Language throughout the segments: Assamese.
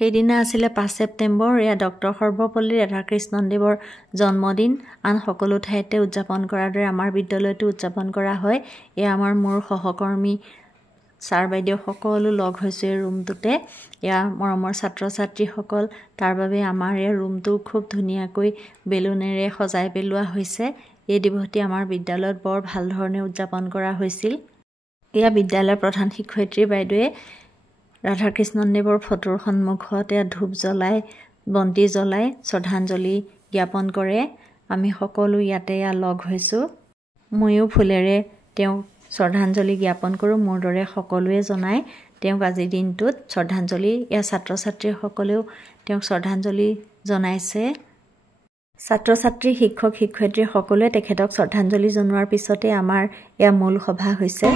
সেইদিনা আছিলে 5 ছেপ্টেম্বৰ। এয়া ডক্টৰ সৰ্বপল্লী ৰাধাকৃষ্ণনদেৱৰ জন্মদিন। আন সকলো ঠাইতে উদযাপন কৰাৰ দৰে আমাৰ বিদ্যালয়তো উদযাপন কৰা হয়। এয়া আমাৰ মোৰ সহকৰ্মী ছাৰ বাইদেউ সকলো লগ হৈছে এই ৰুমটোতে। এয়া মৰমৰ ছাত্ৰ ছাত্ৰীসকল, তাৰ বাবে আমাৰ এই ৰুমটো খুব ধুনীয়াকৈ বেলুনেৰে সজাই পেলোৱা হৈছে। এই দিৱসটি আমাৰ বিদ্যালয়ত বৰ ভাল ধৰণে উদযাপন কৰা হৈছিল। এয়া বিদ্যালয়ৰ প্ৰধান শিক্ষয়িত্ৰী বাইদেৱে ৰাধাকৃষ্ণনদেৱৰ ফটোৰ সন্মুখতে ধূপ জ্বলাই বন্তি জ্বলাই শ্ৰদ্ধাঞ্জলি জ্ঞাপন কৰে। আমি সকলো ইয়াতে লগ হৈছোঁ। ময়ো ফুলেৰে তেওঁক শ্ৰদ্ধাঞ্জলি জ্ঞাপন কৰোঁ। মোৰ দৰে সকলোৱে জনায় তেওঁক আজিৰ দিনটোত শ্ৰদ্ধাঞ্জলি। ইয়াৰ ছাত্ৰ ছাত্ৰীসকলেও তেওঁক শ্ৰদ্ধাঞ্জলি জনাইছে। ছাত্ৰ ছাত্ৰী শিক্ষক শিক্ষয়িত্ৰী সকলোৱে তেখেতক শ্ৰদ্ধাঞ্জলি জনোৱাৰ পিছতে আমাৰ এয়া মূল সভা হৈছে।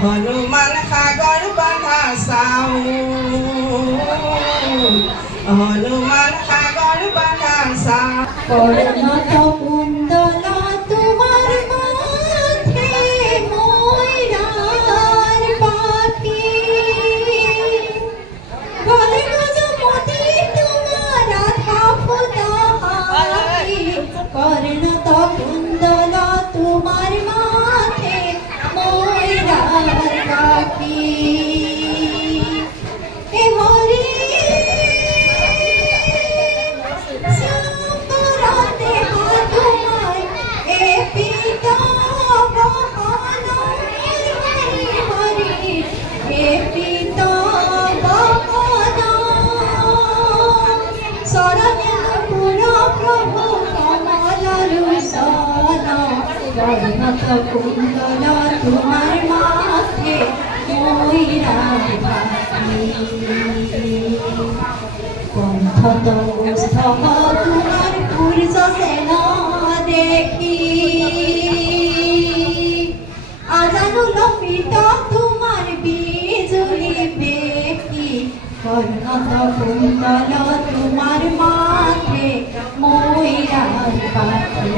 হনুমান সাগৰ বান্ধা চাও, হনুমান সাগৰ বান্ধা চাও, কৰ্ণত কুণ্ডল তোমাৰ মাথে ময়ূৰাৰ পাখি, গলে গজমতি তোমাৰ ৰাধা ফুটা হাতি, কৰ্ণত কুণ্ডল তোমাৰ মাথে ময়ূৰাৰ পাখি, এ হরি শ্যামরাতে হাতুমায় এ পিতা বহান হরি হরি, এ পিতা বহান শরণপুর প্রভু কমল রুসন, কর্ণত কুণ্ডল তোমার মাথে ময়ূরার পাখি, কণ্ঠত স্থল তোমার সূর্য সেনা দেখি, আজানু লপিত তোমার বিজুলি দেখি, কর্ণত কুণ্ডল তোমার মাথে ময়ূরার পাখি,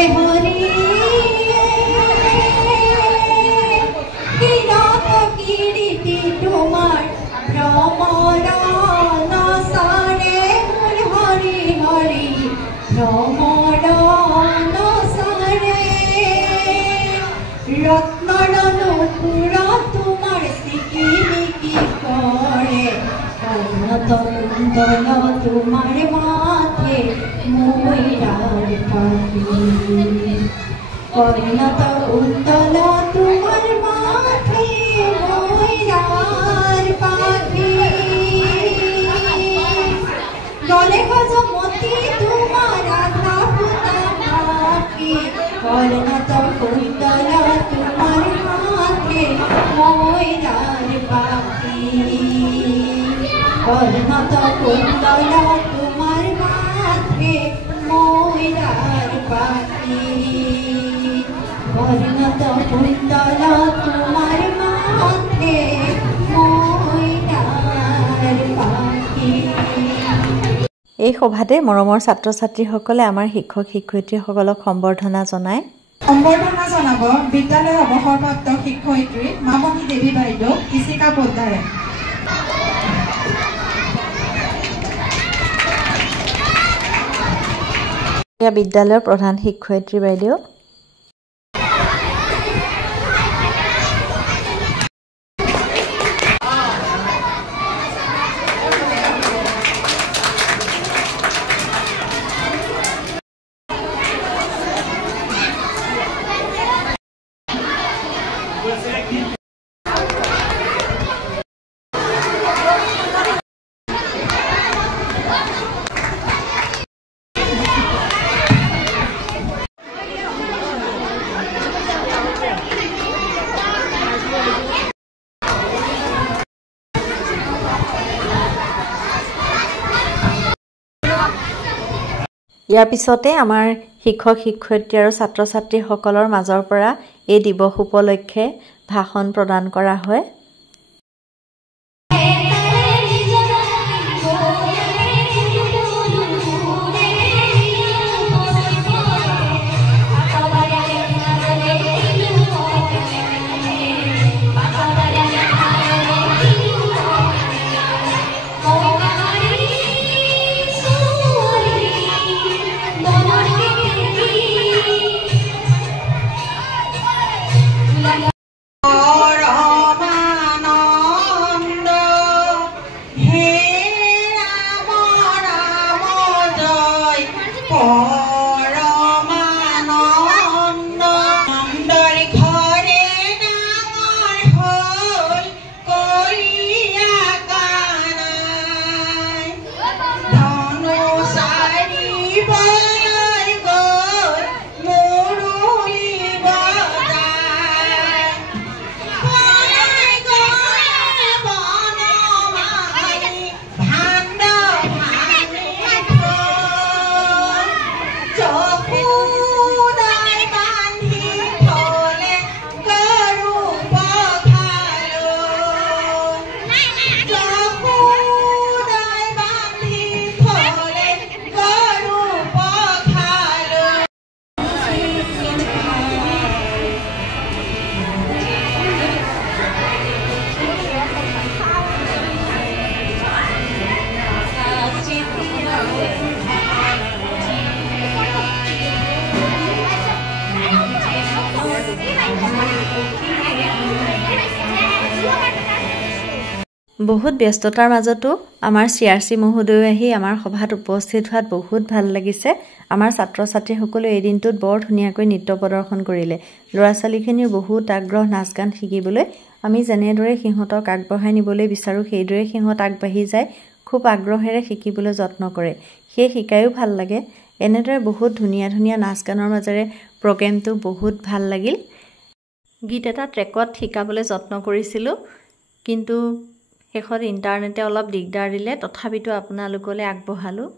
এ হরি কিরত কিরিটি তোমার ভ্রমর নসরে, হরি হরি ভ্রমর নসরে, রত্নর নুপুর তোমার সিকিমিকি করে, কর্ণত কুণ্ডল তোমার মাথে ময়ূরার পাখি, কর্ণত কুণ্ডল তোমার মাথে ময়ূরার পাখি, গলে গজমতি তোমার রাধা ফুটা হাতি, কর্ণত কুণ্ডল তোমার মাথে ময়ূরার পাখি, কর্ণত কুণ্ডল তোমার মাথে ময়ূরার পাখি, কর্ণত কুণ্ডল তোমার মাথে ময়ূরার পাখি। এই সভাতে মৰমৰ ছাত্ৰ ছাত্ৰীসকলে আমাৰ শিক্ষক শিক্ষয়িত্ৰীসকলক সম্বৰ্ধনা জনায়। সম্বৰ্ধনা জনাব বিদ্যালয়ৰ অৱসৰপ্ৰাপ্ত শিক্ষয়িত্ৰী মামণি দেৱী বাইদেউ কৃষিকা পোদ্দাৰে। এয়া বিদ্যালয়ৰ প্ৰধান শিক্ষয়িত্ৰী বাইদেউ। ইয়াৰ পিছতে আমাৰ শিক্ষক শিক্ষয়িত্ৰী আৰু ছাত্ৰ ছাত্ৰীসকলৰ মাজৰ পৰা এই দিৱস উপলক্ষে ভাষণ প্ৰদান কৰা হয়। বহুত ব্যস্ততাৰ মাজতো আমাৰ CRC মহোদয় আহি আমাৰ সভাত উপস্থিত হোৱাত বহুত ভাল লাগিছে। আমাৰ ছাত্ৰ ছাত্ৰীসকলে এই দিনটোত বৰ ধুনীয়াকৈ নৃত্য প্ৰদৰ্শন কৰিলে। ল'ৰা ছোৱালীখিনিৰ বহুত আগ্ৰহ নাচ গান শিকিবলৈ। আমি যেনেদৰে সিহঁতক আগবঢ়াই নিবলৈ বিচাৰোঁ সেইদৰে সিহঁত আগবাঢ়ি যায়, খুব আগ্ৰহেৰে শিকিবলৈ যত্ন কৰে। সেই শিকায়ো ভাল লাগে। এনেদৰে বহুত ধুনীয়া ধুনীয়া নাচ গানৰ মাজেৰে প্ৰগ্ৰেমটো বহুত ভাল লাগিল। গীত এটা ট্ৰেকত শিকাবলৈ যত্ন কৰিছিলোঁ, কিন্তু শেষত ইণ্টাৰনেটে অলপ দিগদাৰ দিলে, তথাপিতো আপোনালোকলৈ আগবঢ়ালোঁ।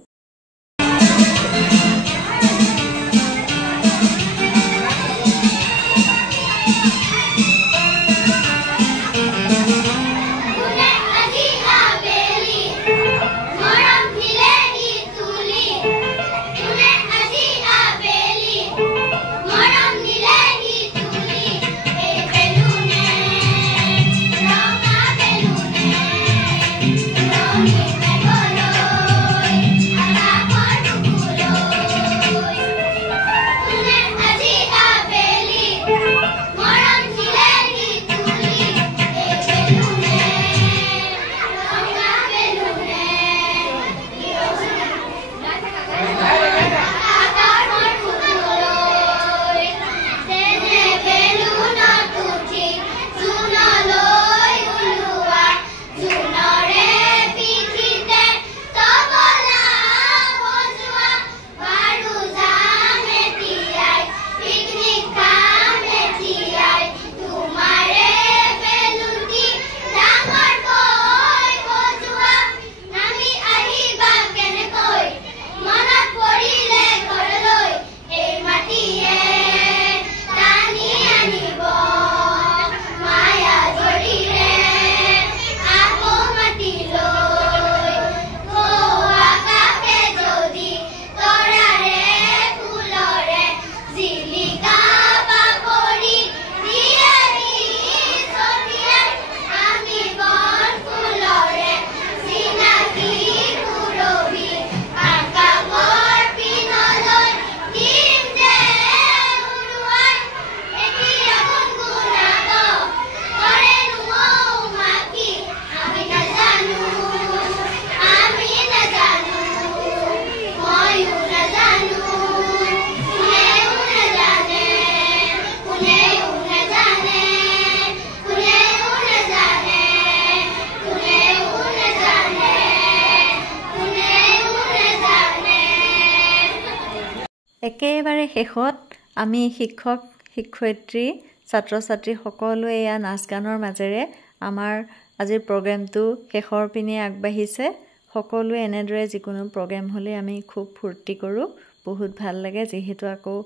একেবাৰে শেষত আমি শিক্ষক শিক্ষয়িত্ৰী ছাত্ৰ ছাত্ৰী সকলোৱে এয়া নাচ গানৰ মাজেৰে আমাৰ আজিৰ প্ৰগ্ৰেমটো শেষৰ পিনে আগবাঢ়িছে। সকলোৱে এনেদৰে যিকোনো প্ৰগ্ৰেম হ'লে আমি খুব ফূৰ্তি কৰোঁ, বহুত ভাল লাগে। যিহেতু আকৌ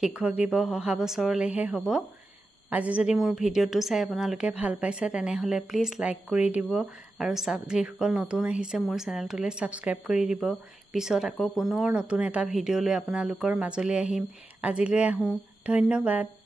শিক্ষক দিৱস অহা বছৰলৈহে হ'ব। আজি যদি মোৰ ভিডিঅ'টো চাই আপোনালোকে ভাল পাইছে তেনেহ'লে প্লিজ লাইক কৰি দিব আৰু যিসকল নতুন আহিছে মোৰ চেনেলটোলৈ ছাবস্ক্ৰাইব কৰি দিব। পিছত আকৌ পুনৰ নতুন এটা ভিডিঅ' লৈ আপোনালোকৰ মাজলৈ আহিম। আজিলৈ আহোঁ। ধন্যবাদ।